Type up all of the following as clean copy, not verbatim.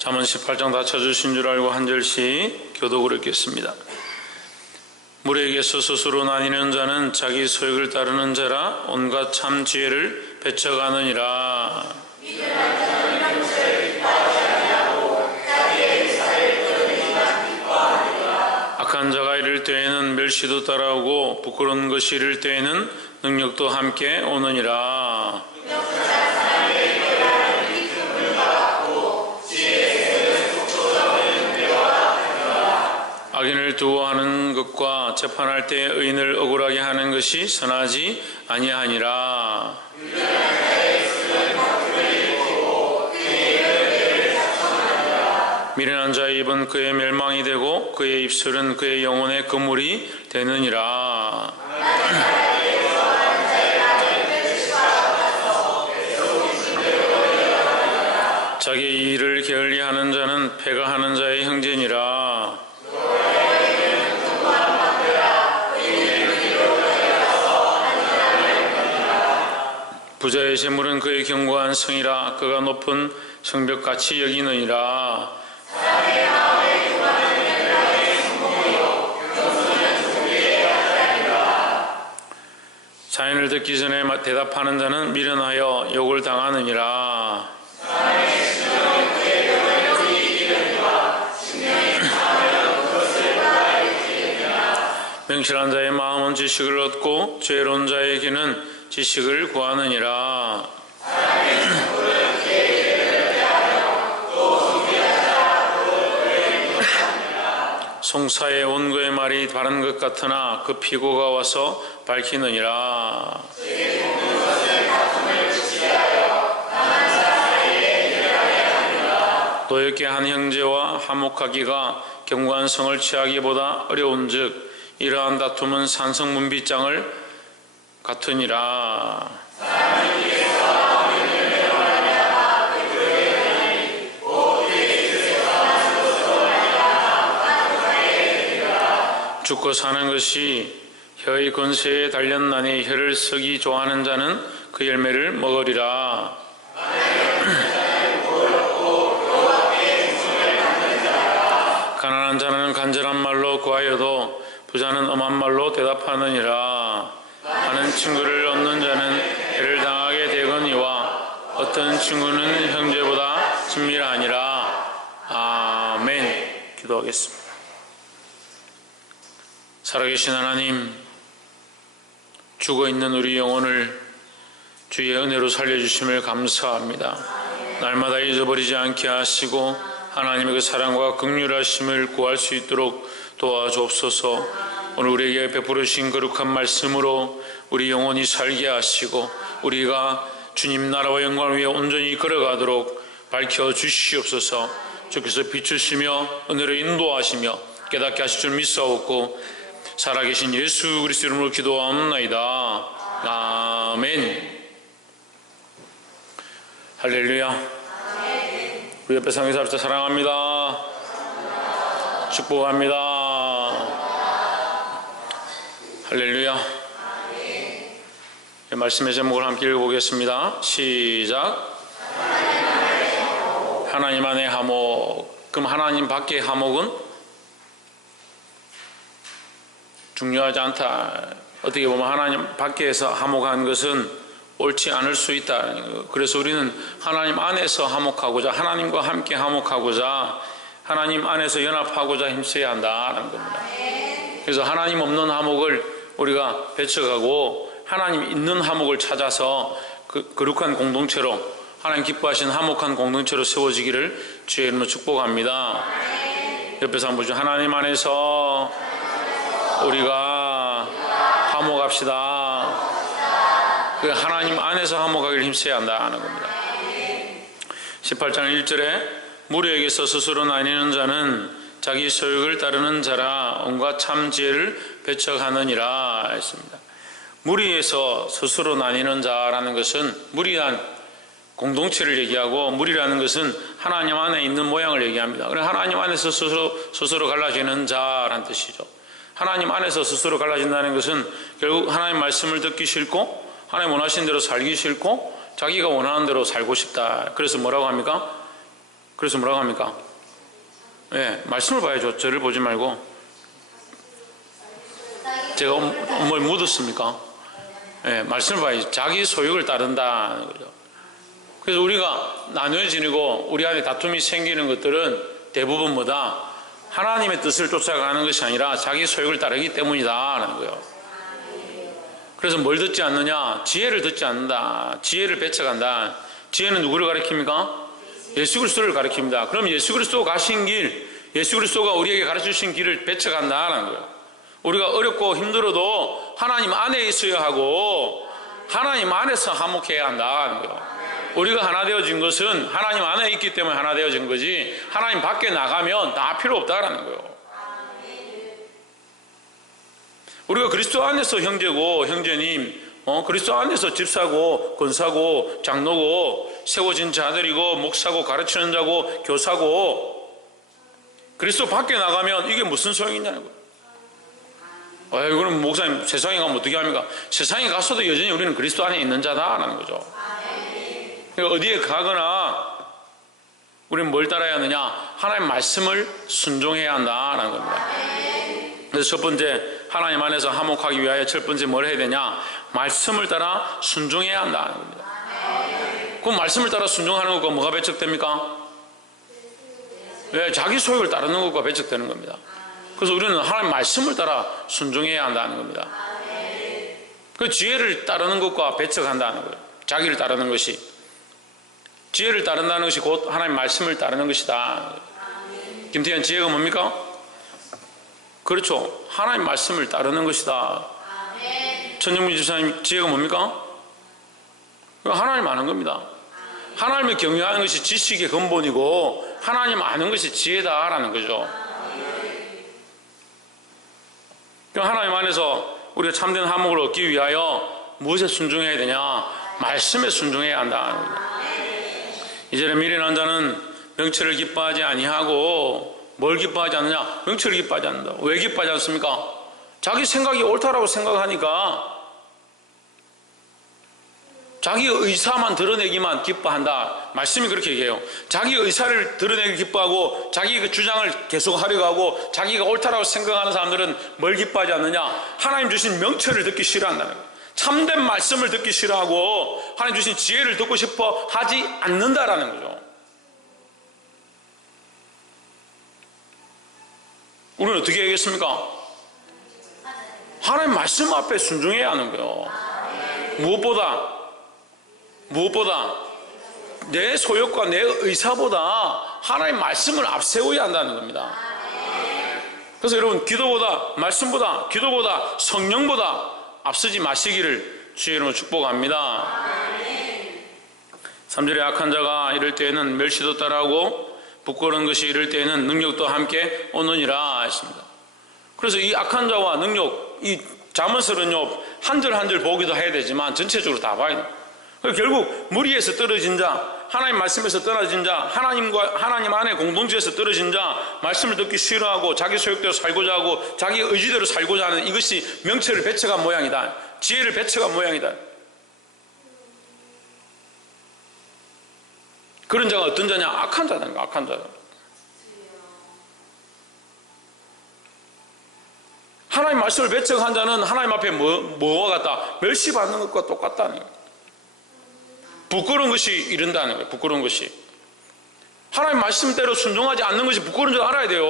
잠언 18장 다 쳐주신 줄 알고 한 절씩 교독을 읽겠습니다. 무리에게서 스스로 나뉘는 자는 자기 소욕을 따르는 자라 온갖 참 지혜를 배척하느니라. 악한 자가 이를 때에는 멸시도 따라오고 부끄러운 것이 이를 때에는 능력도 함께 오느니라. 악인을 두어하는 것과 재판할 때 의인을 억울하게 하는 것이 선하지 아니하니라. 미련한 자의 입은 그의 멸망이 되고 그의 입술은 그의 영혼의 그물이 되느니라. 자기 일을 게을리하는 자는 패가 하는 자의 형제니라. 부자의 재물은 그의 견고한 성이라 그가 높은 성벽같이 여기느니라. 자연을 듣기 전에 대답하는 자는 미련하여 욕을 당하느니라. 명실한 자의 마음은 지식을 얻고 죄로운 자에게는 지식을 구하느니라. 송사의 원고의 말이 바른 것 같으나 그 피고가 와서 밝히느니라. 노엽게 한 형제와 화목하기가 견고한 성을 취하기보다 어려운즉 이러한 다툼은 산성문빗장을 같으니라. 죽고 사는 것이 혀의 권세에 달렸나니 혀를 쓰기 좋아하는 자는 그 열매를 먹으리라. 가난한 자는 간절한 말로 구하여도 부자는 엄한 말로 대답하느니라. 하는 친구를 얻는 자는 해를 당하게 되거니와 어떤 친구는 형제보다 친밀하니라. 아멘. 기도하겠습니다. 살아계신 하나님, 죽어있는 우리 영혼을 주의 은혜로 살려주심을 감사합니다. 날마다 잊어버리지 않게 하시고 하나님의 그 사랑과 긍휼하심을 구할 수 있도록 도와주옵소서. 오늘 우리에게 베풀으신 거룩한 말씀으로 우리 영혼이 살게 하시고 우리가 주님 나라와 영광을 위해 온전히 걸어가도록 밝혀주시옵소서. 주께서 비추시며 은혜로 인도하시며 깨닫게 하실 줄 믿사옵고 살아계신 예수 그리스도 이름으로 기도하옵나이다. 아멘. 할렐루야. 우리 옆에 상에서 합시다. 사랑합니다. 축복합니다. 할렐루야. 말씀의 제목을 함께 읽어보겠습니다. 시작. 하나님 안의 화목. 그럼 하나님 밖의 화목은 중요하지 않다. 어떻게 보면 하나님 밖에서 화목한 것은 옳지 않을 수 있다. 그래서 우리는 하나님 안에서 화목하고자, 하나님과 함께 화목하고자, 하나님 안에서 연합하고자 힘써야 한다는 겁니다. 그래서 하나님 없는 화목을 우리가 배척하고 하나님 있는 화목을 찾아서 그 거룩한 공동체로, 하나님 기뻐하시는 화목한 공동체로 세워지기를 주의 이름으로 축복합니다. 옆에서 한번 보시죠. 하나님 안에서 우리가 화목합시다. 하나님 안에서 화목하기를 힘써야 한다는 겁니다. 18장 1절에 무리에게서 스스로 나뉘는 자는 자기 소욕을 따르는 자라 온갖 참 지혜를 배척하느니라 했습니다. 무리에서 스스로 나뉘는 자라는 것은 무리한 공동체를 얘기하고, 무리라는 것은 하나님 안에 있는 모양을 얘기합니다. 그래 하나님 안에서 스스로 갈라지는 자라는 뜻이죠. 하나님 안에서 스스로 갈라진다는 것은 결국 하나님 말씀을 듣기 싫고 하나님 원하신 대로 살기 싫고 자기가 원하는 대로 살고 싶다. 그래서 뭐라고 합니까? 그래서 뭐라고 합니까? 예, 말씀을 봐야죠. 저를 보지 말고. 제가 뭘 묻었습니까? 예, 말씀을 봐야지. 자기 소욕을 따른다는 거죠. 그래서 우리가 나누어 지내고 우리 안에 다툼이 생기는 것들은 대부분 뭐다? 하나님의 뜻을 쫓아가는 것이 아니라 자기 소욕을 따르기 때문이다라는 거예요. 그래서 뭘 듣지 않느냐? 지혜를 듣지 않는다. 지혜를 뺏어간다. 지혜는 누구를 가리킵니까? 예수 그리스도를 가리킵니다. 그럼 예수 그리스도가 가신 길, 예수 그리스도가 우리에게 가르쳐주신 길을 뺏어간다는 거예요. 우리가 어렵고 힘들어도 하나님 안에 있어야 하고 하나님 안에서 화목해야 한다는 거예요. 우리가 하나 되어진 것은 하나님 안에 있기 때문에 하나 되어진 거지, 하나님 밖에 나가면 다 필요 없다라는 거예요. 우리가 그리스도 안에서 형제고 형제님, 그리스도 안에서 집사고 권사고 장로고 세워진 자들이고 목사고 가르치는 자고 교사고, 그리스도 밖에 나가면 이게 무슨 소용이 있냐는 거예요. 그럼 목사님 세상에 가면 어떻게 합니까? 세상에 가서도 여전히 우리는 그리스도 안에 있는 자다라는 거죠. 그러니까 어디에 가거나 우리는 뭘 따라야 하느냐? 하나님 말씀을 순종해야 한다라는 겁니다. 그래서 첫 번째, 하나님 안에서 화목하기 위하여 첫 번째 뭘 해야 되냐? 말씀을 따라 순종해야 한다는 겁니다. 그럼 말씀을 따라 순종하는 것과 뭐가 배척됩니까? 네, 자기 소욕을 따르는 것과 배척되는 겁니다. 그래서 우리는 하나님 말씀을 따라 순종해야 한다는 겁니다. 그 지혜를 따르는 것과 배척한다는 거예요. 자기를 따르는 것이. 지혜를 따른다는 것이 곧 하나님 말씀을 따르는 것이다. 김태현, 지혜가 뭡니까? 그렇죠. 하나님 말씀을 따르는 것이다. 천정민 집사님, 지혜가 뭡니까? 하나님 아는 겁니다. 하나님을 경외하는 것이 지식의 근본이고 하나님 아는 것이 지혜다라는 거죠. 하나님 안에서 우리가 참된 화목을 얻기 위하여 무엇에 순종해야 되냐? 말씀에 순종해야 한다는 겁니다. 이제는 미련한 자는 명철을 기뻐하지 아니하고 뭘 기뻐하지 않느냐? 명철을 기뻐하지 않는다. 왜 기뻐하지 않습니까? 자기 생각이 옳다라고 생각하니까 자기 의사만 드러내기만 기뻐한다. 말씀이 그렇게 얘기해요. 자기 의사를 드러내기 기뻐하고 자기 그 주장을 계속 하려고 하고 자기가 옳다라고 생각하는 사람들은 뭘 기뻐하지 않느냐? 하나님 주신 명철을 듣기 싫어한다는 거예요. 참된 말씀을 듣기 싫어하고 하나님 주신 지혜를 듣고 싶어 하지 않는다라는 거죠. 우리는 어떻게 하겠습니까? 하나님 말씀 앞에 순종해야 하는 거예요. 무엇보다 내 소욕과 내 의사보다 하나님 말씀을 앞세워야 한다는 겁니다. 그래서 여러분, 기도보다, 말씀보다, 기도보다, 성령보다 앞서지 마시기를 주의 이름으로 축복합니다. 3절에 악한 자가 이럴 때에는 멸시도 따라하고 부끄러운 것이 이럴 때에는 능력도 함께 오느니라 했습니다. 그래서 이 악한 자와 능력, 이 자문스러운 욥 한 절 한 절 보기도 해야 되지만 전체적으로 다 봐야 돼요. 결국 무리에서 떨어진 자, 하나님 말씀에서 떨어진 자, 하나님 안에 공동체에서 떨어진 자, 말씀을 듣기 싫어하고 자기 소욕대로 살고자 하고 자기 의지대로 살고자 하는 이것이 명철을 배척한 모양이다. 지혜를 배척한 모양이다. 그런 자가 어떤 자냐? 악한 자다. 악한 자다. 하나님 말씀을 배척한 자는 하나님 앞에 뭐와 같다? 멸시받는 것과 똑같다는 거예요. 부끄러운 것이 이른다는 거예요. 부끄러운 것이. 하나님 말씀대로 순종하지 않는 것이 부끄러운 줄 알아야 돼요.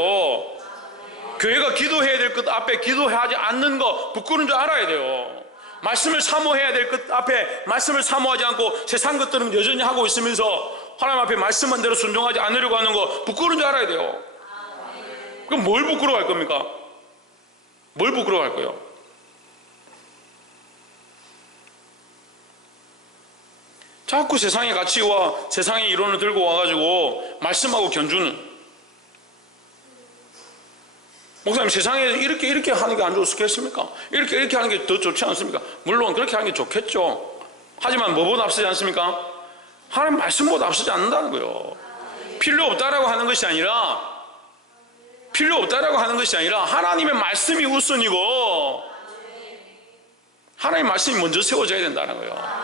교회가 기도해야 될 것 앞에 기도하지 않는 거 부끄러운 줄 알아야 돼요. 말씀을 사모해야 될 것 앞에 말씀을 사모하지 않고 세상 것들은 여전히 하고 있으면서 하나님 앞에 말씀한 대로 순종하지 않으려고 하는 거 부끄러운 줄 알아야 돼요. 그럼 뭘 부끄러워할 겁니까? 뭘 부끄러워할 거예요? 자꾸 세상의 가치와 세상의 이론을 들고 와가지고 말씀하고 견주는, 목사님 세상에 이렇게 하는 게 안 좋겠습니까? 이렇게 하는 게 더 좋지 않습니까? 물론 그렇게 하는 게 좋겠죠. 하지만 뭐보다 앞서지 않습니까? 하나님 말씀보다 앞서지 않는다는 거예요. 필요 없다라고 하는 것이 아니라 하나님의 말씀이 우선이고 하나님의 말씀이 먼저 세워져야 된다는 거예요.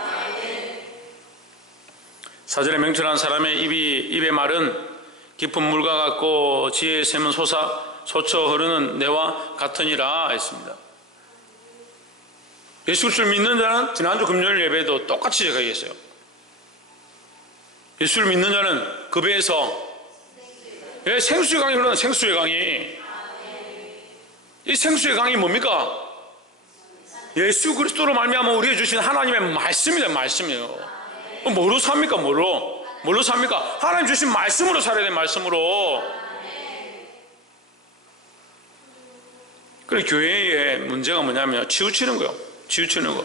사절에 명철한 사람의 입의 말은 깊은 물과 같고 지혜의 샘은 솟아 흐르는 내와 같으니라 했습니다. 예수 그리스도를 믿는 자는 지난주 금요일 예배도 똑같이 제가 얘기했어요. 예수를 믿는 자는 그 배에서 생수의 강이 흐르는 생수의 강이, 이 생수의 강이 뭡니까? 예수 그리스도로 말미암아 우리에게 주신 하나님의 말씀이다. 말씀이에요. 뭐로 삽니까? 뭘로 삽니까? 하나님 주신 말씀으로 살아야 돼. 말씀으로. 그래, 교회의 문제가 뭐냐면 치우치는 거예요. 치우치는 거.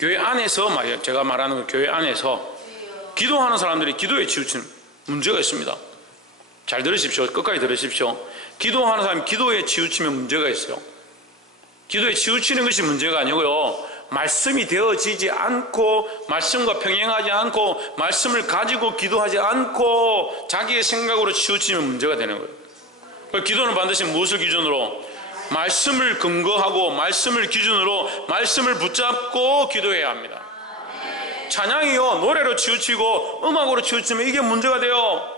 교회 안에서 말이에요. 제가 말하는 건 교회 안에서 기도하는 사람들이 기도에 치우치는 문제가 있습니다. 잘 들으십시오. 끝까지 들으십시오. 기도하는 사람이 기도에 치우치면 문제가 있어요. 기도에 치우치는 것이 문제가 아니고요, 말씀이 되어지지 않고 말씀과 평행하지 않고 말씀을 가지고 기도하지 않고 자기의 생각으로 치우치면 문제가 되는 거예요. 기도는 반드시 무엇을 기준으로? 말씀을 근거하고 말씀을 기준으로 말씀을 붙잡고 기도해야 합니다. 찬양이요, 노래로 치우치고 음악으로 치우치면 이게 문제가 돼요.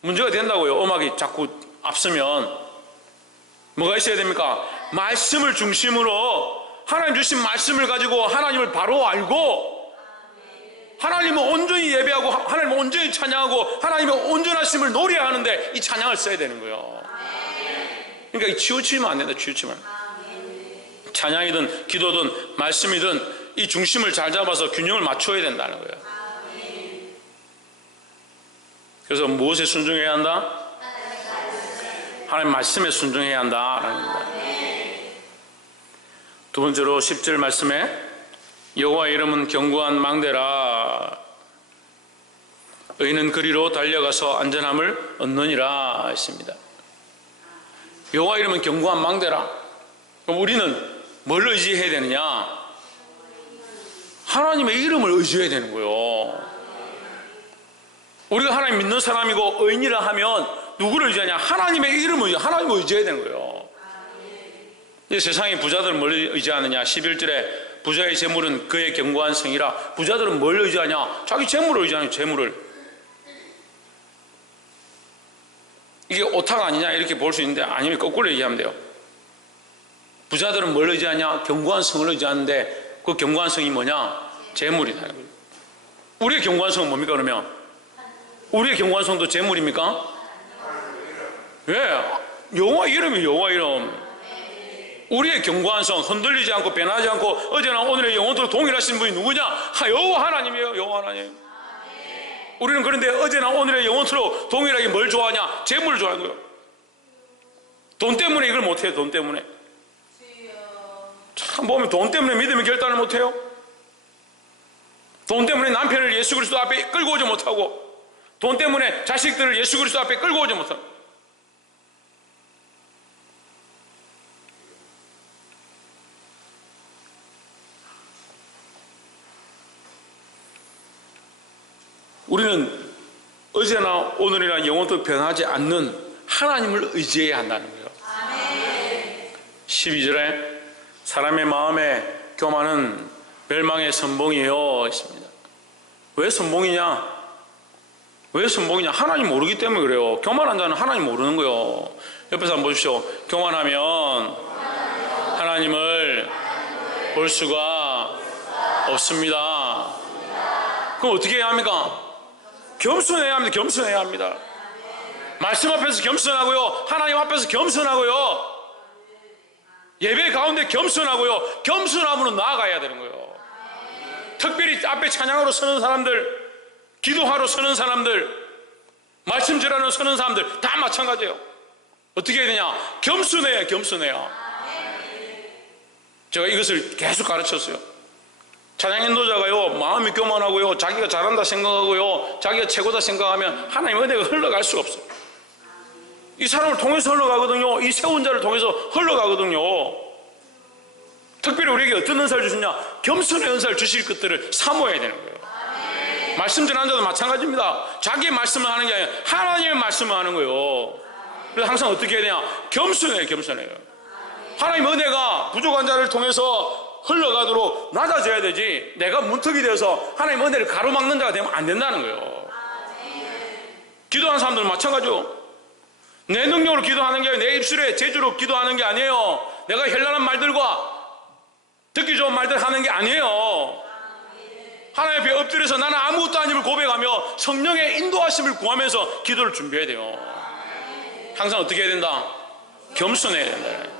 문제가 된다고요. 음악이 자꾸 앞서면. 뭐가 있어야 됩니까? 말씀을 중심으로 하나님 주신 말씀을 가지고 하나님을 바로 알고 하나님을 온전히 예배하고 하나님을 온전히 찬양하고 하나님의 온전하심을 노래하는데 이 찬양을 써야 되는 거예요. 그러니까 치우치면 안 된다. 치우치면. 찬양이든 기도든 말씀이든 이 중심을 잘 잡아서 균형을 맞춰야 된다는 거예요. 그래서 무엇에 순종해야 한다? 하나님 말씀에 순종해야 한다라는 겁니다. 두 번째로 10절 말씀에 여호와의 이름은 견고한 망대라, 의인은 그리로 달려가서 안전함을 얻느니라 했습니다. 여호와의 이름은 견고한 망대라. 그럼 우리는 뭘 의지해야 되느냐? 하나님의 이름을 의지해야 되는 거예요. 우리가 하나님 믿는 사람이고 의인이라 하면 누구를 의지하냐? 하나님의 이름을 하나님을 의지해야 되는 거예요. 세상의 부자들은 뭘 의지하느냐? 11절에 부자의 재물은 그의 견고한 성이라. 부자들은 뭘 의지하냐? 자기 재물을 의지하냐? 재물을. 이게 오탁 아니냐? 이렇게 볼 수 있는데 아니면 거꾸로 얘기하면 돼요. 부자들은 뭘 의지하냐? 견고한 성을 의지하는데 그 견고한 성이 뭐냐? 재물이다. 우리의 견고한 성은 뭡니까 그러면? 우리의 견고한 성도 재물입니까? 왜? 여호와 이름이 여호와 이름. 우리의 견고한 성, 흔들리지 않고 변하지 않고 어제나 오늘의 영원토록 동일하신 분이 누구냐? 여호와 하나님이에요. 여호와 하나님. 우리는 그런데 어제나 오늘의 영원토록 동일하게 뭘 좋아하냐? 재물을 좋아하는 거예요. 돈 때문에 이걸 못해요. 돈 때문에. 참 보면 돈 때문에 믿음의 결단을 못해요. 돈 때문에 남편을 예수 그리스도 앞에 끌고 오지 못하고, 돈 때문에 자식들을 예수 그리스도 앞에 끌고 오지 못하고. 우리는 어제나 오늘이나 영원토록 변하지 않는 하나님을 의지해야 한다는 거예요. 12절에 사람의 마음에 교만은 멸망의 선봉이에요 했습니다. 왜 선봉이냐? 왜 선봉이냐? 하나님 모르기 때문에 그래요. 교만한 자는 하나님 모르는 거예요. 옆에서 한번 보십시오. 교만하면 하나님을 볼 수가 없습니다. 그럼 어떻게 해야 합니까? 겸손해야 합니다. 겸손해야 합니다. 말씀 앞에서 겸손하고요, 하나님 앞에서 겸손하고요, 예배 가운데 겸손하고요, 겸손함으로 나아가야 되는 거예요. 특별히 앞에 찬양으로 서는 사람들, 기도하러 서는 사람들, 말씀 전하러 서는 사람들 다 마찬가지예요. 어떻게 해야 되냐? 겸손해야. 겸손해야. 제가 이것을 계속 가르쳤어요. 찬양 인도자가요, 마음이 교만하고요, 자기가 잘한다 생각하고요, 자기가 최고다 생각하면 하나님의 은혜가 흘러갈 수가 없어요. 이 사람을 통해서 흘러가거든요. 이 세운 자를 통해서 흘러가거든요. 특별히 우리에게 어떤 은사를 주시냐? 겸손의 은사를 주실 것들을 사모해야 되는 거예요. 말씀 전하는 자도 마찬가지입니다. 자기의 말씀을 하는 게 아니라 하나님의 말씀을 하는 거예요. 그래서 항상 어떻게 해야 되냐? 겸손해요. 겸손해요. 하나님의 은혜가 부족한 자를 통해서 흘러가도록 낮아져야 되지, 내가 문턱이 되어서 하나님의 은혜를 가로막는 자가 되면 안 된다는 거예요. 기도하는 사람들은 마찬가지요. 내 능력으로 기도하는 게 아니에요. 내 입술에 재주로 기도하는 게 아니에요. 내가 현란한 말들과 듣기 좋은 말들 하는 게 아니에요. 하나님 앞에 엎드려서 나는 아무것도 아님을 고백하며 성령의 인도하심을 구하면서 기도를 준비해야 돼요. 항상 어떻게 해야 된다? 겸손해야 된다.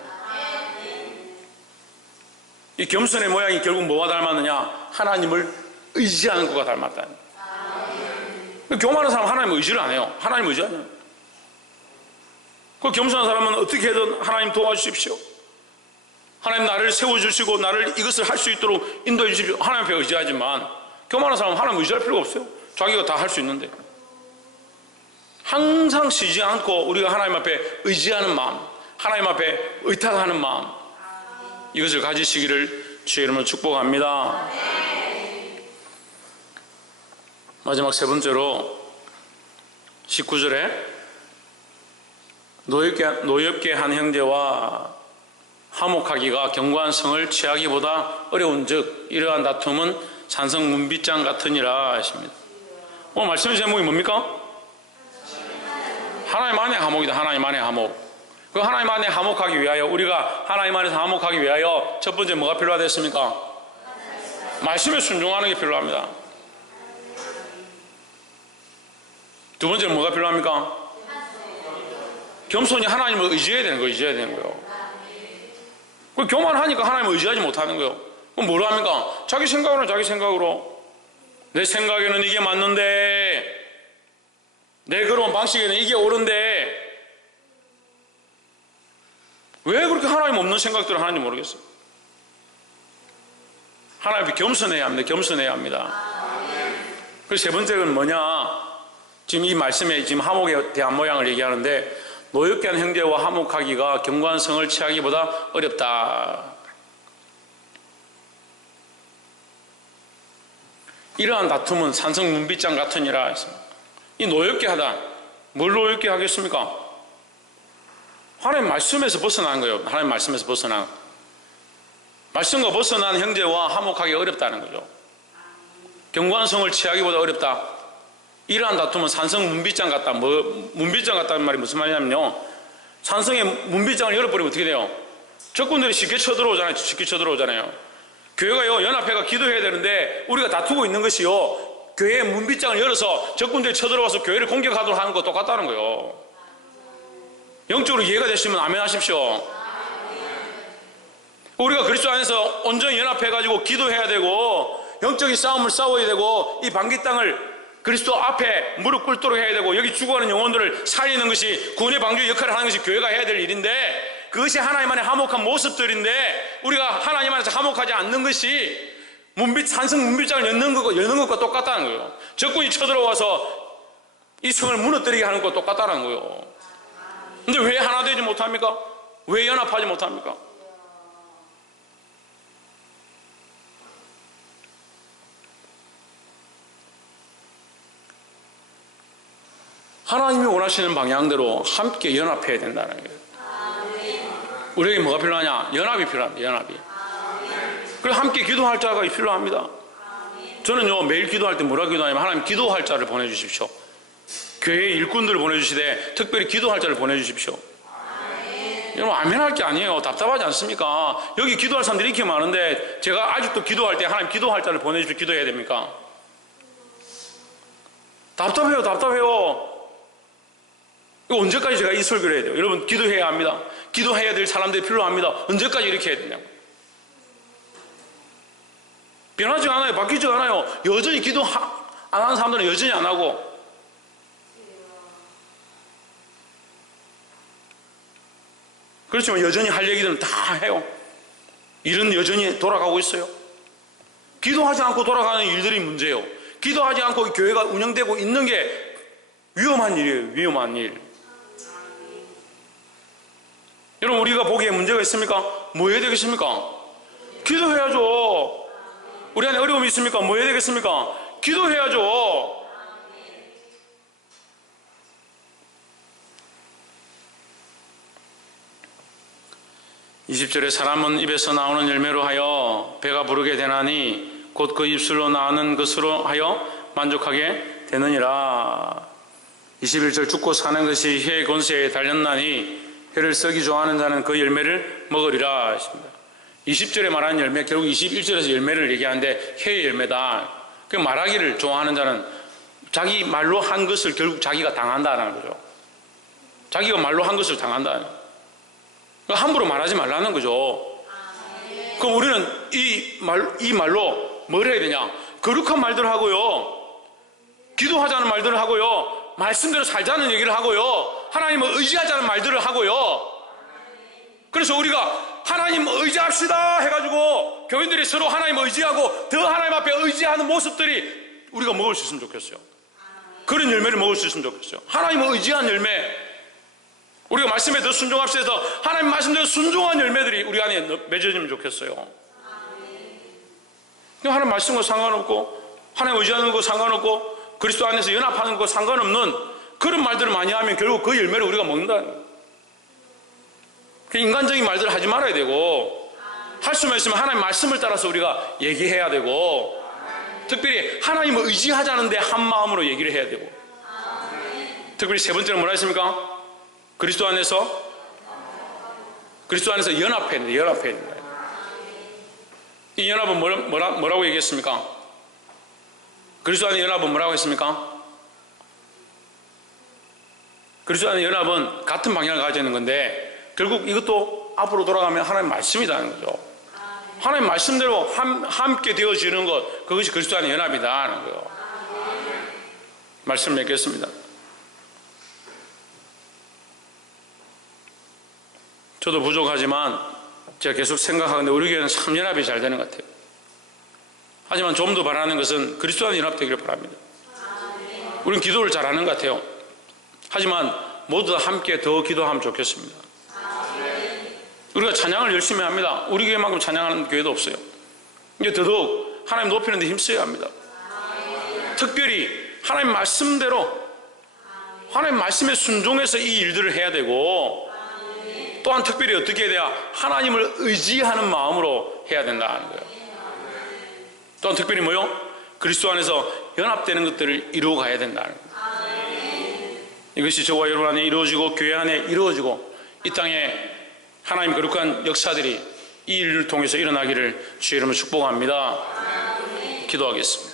이 겸손의 모양이 결국 뭐가 닮았느냐? 하나님을 의지하는 것과 닮았다. 교만한 사람은 하나님을 의지를 안 해요. 하나님을 의지하냐? 그 겸손한 사람은 어떻게든 하나님 도와주십시오. 하나님 나를 세워주시고 나를 이것을 할 수 있도록 인도해 주십시오. 하나님 앞에 의지하지만 교만한 사람은 하나님 의지할 필요가 없어요. 자기가 다 할 수 있는데. 항상 쉬지 않고 우리가 하나님 앞에 의지하는 마음, 하나님 앞에 의탁하는 마음, 이것을 가지시기를 주의 이름으로 축복합니다. 마지막 세 번째로 19절에 노엽게 한 형제와 화목하기가 견고한 성을 취하기보다 어려운 즉 이러한 다툼은 산성 문빗장 같으니라 하십니다. 오늘 말씀의 제목이 뭡니까? 하나님 안에 화목이다. 하나님 안에 화목. 그 하나님 안에 화목하기 위하여, 우리가 하나님 안에서 화목하기 위하여 첫 번째 뭐가 필요하겠습니까? 말씀에 순종하는 게 필요합니다. 두 번째는 뭐가 필요합니까? 겸손히 하나님을 의지해야 되는 거예요. 의지해야 되는 거예요. 그 교만하니까 하나님을 의지하지 못하는 거예요. 그럼 뭐로 합니까? 자기 생각으로, 자기 생각으로. 내 생각에는 이게 맞는데, 내 그런 방식에는 이게 옳은데, 왜 그렇게 하나님 없는 생각들을 하는지 모르겠어요. 하나님 앞에 겸손해야 합니다. 겸손해야 합니다. 그리고 세 번째는 뭐냐? 지금 이 말씀에 지금 화목에 대한 모양을 얘기하는데, 노엽게 한 형제와 화목하기가 견고한 성을 취하기보다 어렵다. 이러한 다툼은 산성 문빗장 같으니라 했습니다. 이 노엽게 하다, 뭘 노엽게 하겠습니까? 하나님 말씀에서 벗어난 거예요. 하나님 말씀에서 벗어난, 말씀과 벗어난 형제와 화목하기가 어렵다는 거죠. 견고한 성을 취하기보다 어렵다. 이러한 다툼은 산성 문빗장 같다. 문빗장 같다는 말이 무슨 말이냐면요, 산성의 문빗장을 열어버리면 어떻게 돼요? 적군들이 쉽게 쳐들어오잖아요. 쉽게 쳐들어오잖아요. 교회가요, 연합회가 기도해야 되는데 우리가 다투고 있는 것이요, 교회의 문빗장을 열어서 적군들이 쳐들어와서 교회를 공격하도록 하는 거 똑같다는 거예요. 영적으로 이해가 되시면 아멘 하십시오. 우리가 그리스도 안에서 온전히 연합해가지고 기도해야 되고, 영적인 싸움을 싸워야 되고, 이 반기 땅을 그리스도 앞에 무릎 꿇도록 해야 되고, 여기 죽어가는 영혼들을 살리는 것이 구원의 방주의 역할을 하는 것이 교회가 해야 될 일인데, 그것이 하나님 안에 화목한 모습들인데, 우리가 하나님 안에서 화목하지 않는 것이 산성 문빗장을 여는 것과 똑같다는 거예요. 적군이 쳐들어와서 이 성을 무너뜨리게 하는 것과 똑같다는 거예요. 근데 왜 하나 되지 못합니까? 왜 연합하지 못합니까? 하나님이 원하시는 방향대로 함께 연합해야 된다는 거예요. 우리에게 뭐가 필요하냐? 연합이 필요합니다. 연합이. 그래서 함께 기도할 자가 필요합니다. 저는요, 매일 기도할 때 뭐라 기도하냐면, 하나님 기도할 자를 보내주십시오. 교회의 일꾼들을 보내주시되 특별히 기도할 자를 보내주십시오. 여러분, 아멘 할 게 아니에요. 답답하지 않습니까? 여기 기도할 사람들이 이렇게 많은데 제가 아직도 기도할 때 하나님 기도할 자를 보내주십시오 기도해야 됩니까? 답답해요. 답답해요. 이거 언제까지 제가 이 설교를 해야 돼요? 여러분, 기도해야 합니다. 기도해야 될 사람들이 필요합니다. 언제까지 이렇게 해야 되냐고. 변하지 않아요. 바뀌지 않아요. 여전히 기도 안 하는 사람들은 여전히 안 하고, 그렇지만 여전히 할 얘기들은 다 해요. 일은 여전히 돌아가고 있어요. 기도하지 않고 돌아가는 일들이 문제예요. 기도하지 않고 교회가 운영되고 있는 게 위험한 일이에요. 위험한 일. 여러분, 우리가 보기에 문제가 있습니까? 뭐 해야 되겠습니까? 기도해야죠. 우리 안에 어려움이 있습니까? 뭐 해야 되겠습니까? 기도해야죠. (20절에) 사람은 입에서 나오는 열매로 하여 배가 부르게 되나니 곧 그 입술로 나오는 것으로 하여 만족하게 되느니라. 21절 죽고 사는 것이 혀의 권세에 달렸나니 혀를 썩이 좋아하는 자는 그 열매를 먹으리라 하십니다. 20절에 말하는 열매, 결국 21절에서 열매를 얘기하는데 혀의 열매다. 그 말하기를 좋아하는 자는 자기 말로 한 것을 결국 자기가 당한다는 거죠. 자기가 말로 한 것을 당한다. 함부로 말하지 말라는 거죠. 그럼 우리는 이 말로 뭘 해야 되냐? 거룩한 말들을 하고요, 기도하자는 말들을 하고요, 말씀대로 살자는 얘기를 하고요, 하나님을 의지하자는 말들을 하고요. 그래서 우리가 하나님 의지합시다 해가지고 교인들이 서로 하나님 의지하고 더 하나님 앞에 의지하는 모습들이 우리가 먹을 수 있으면 좋겠어요. 그런 열매를 먹을 수 있으면 좋겠어요. 하나님을 의지한 열매, 우리가 말씀에 더 순종합시다 해서 하나님 말씀대로 순종한 열매들이 우리 안에 맺어지면 좋겠어요. 하나님 말씀과 상관없고 하나님 의지하는 거 상관없고 그리스도 안에서 연합하는 거 상관없는 그런 말들을 많이 하면 결국 그 열매를 우리가 먹는다는 거예요. 인간적인 말들을 하지 말아야 되고, 할 수만 있으면 하나님 말씀을 따라서 우리가 얘기해야 되고, 특별히 하나님을 의지하자는데 한 마음으로 얘기를 해야 되고, 특별히 세 번째는 뭐라 했습니까? 그리스도 안에서 연합해야 된다. 연합해야 된다. 이 연합은 뭐라고 얘기했습니까? 그리스도 안의 연합은 뭐라고 했습니까? 그리스도 안의 연합은 같은 방향을 가지고 있는 건데, 결국 이것도 앞으로 돌아가면 하나님 말씀이라는 거죠. 하나님 말씀대로 함께 되어지는 것, 그것이 그리스도 안의 연합이다 하는 거예요. 말씀 맺겠습니다. 저도 부족하지만 제가 계속 생각하는데 우리 교회는 참 연합이 잘 되는 것 같아요. 하지만 좀 더 바라는 것은 그리스도 안의 연합되기를 바랍니다. 우리는 기도를 잘하는 것 같아요. 하지만 모두 다 함께 더 기도하면 좋겠습니다. 우리가 찬양을 열심히 합니다. 우리 교회만큼 찬양하는 교회도 없어요. 이제 더더욱 하나님 높이는 데 힘써야 합니다. 특별히 하나님 말씀대로, 하나님 말씀에 순종해서 이 일들을 해야 되고, 또한 특별히 어떻게 해야 돼야 하나님을 의지하는 마음으로 해야 된다는 거예요. 또한 특별히 뭐요? 그리스도 안에서 연합되는 것들을 이루어 가야 된다는 거예요. 이것이 저와 여러분 안에 이루어지고 교회 안에 이루어지고 이 땅에 하나님 거룩한 역사들이 이 일을 통해서 일어나기를 주의 이름으로 축복합니다. 기도하겠습니다.